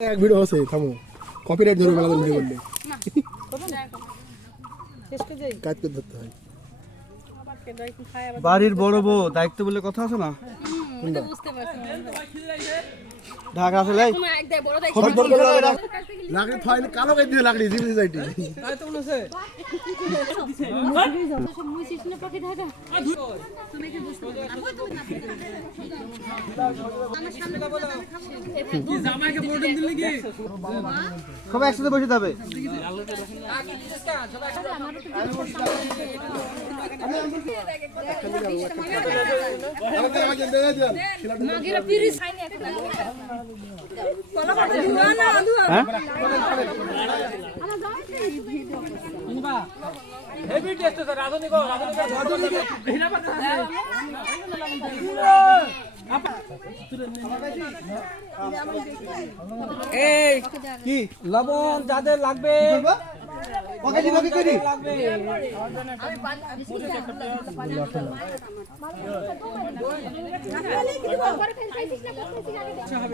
এক ভিডিও আছে থামো। কপিরাইট ধরে মেলা ভিডিও করলে। কাজ করে ধরতে হয়। বাড়ির বড় বউ দায়িত্ব বলে কথা আছে না? বুঝতে ঢাকা। লাকড়ি ফাইলে কালো গাই দিয়ে লাকড়ি জিবি যাইটি। সবাই একসাথে বসে যাবে। হ্যাঁ? জামাই এই কি? লবণ যাদের লাগবে ওকে দিব কি করি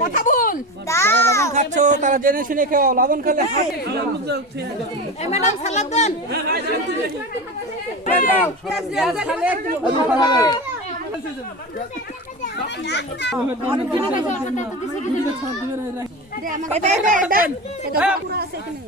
কথা বল। লবণ খাচ্ছ তারা জেনে শুনে খাও লবণ খেলে ম্যাডাম সালাদ দেন। এটা এটা এটা পুরো আছে এখানে